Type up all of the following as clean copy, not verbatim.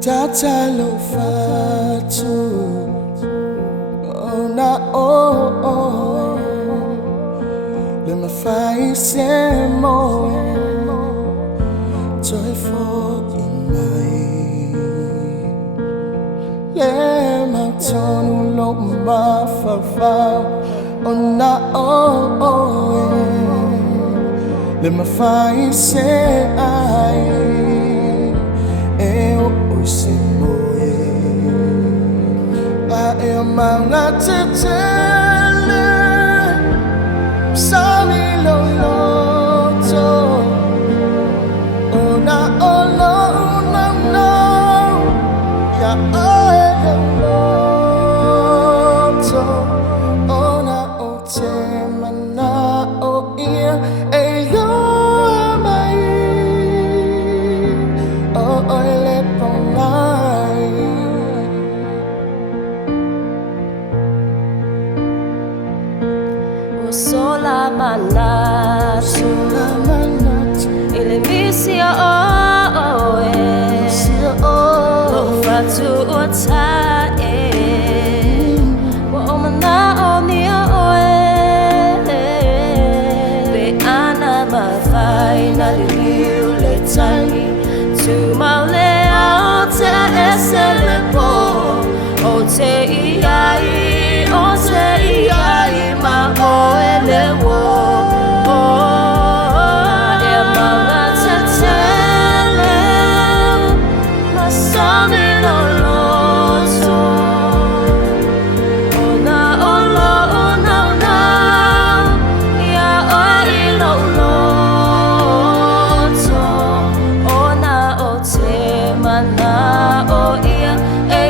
Tata lo fatu, oh na oh, le ma fai se mo, joyful in my, le ma tonu lo ma fa, oh na oh, le ma fai se ai. Mga tetele Sami loloto Ona olo no no Ya oe loloto Ona ote mana o ia Eyo amai O oile pongai Sola manatu Ile misia Lo fatu otae Wa omana onia Be ana mafai na liu le tangi Tu maule ao te esele po O te iai ma oe le wo e mga tetele ma sami loloto ona olo ona ona ya oe loloto ona o te mana o ia e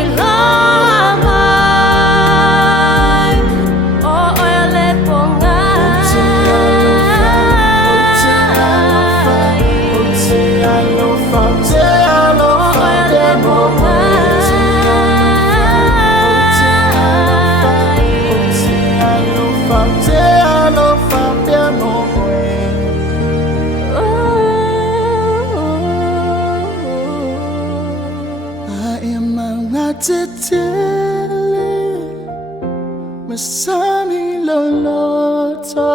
Tetele Masami loloto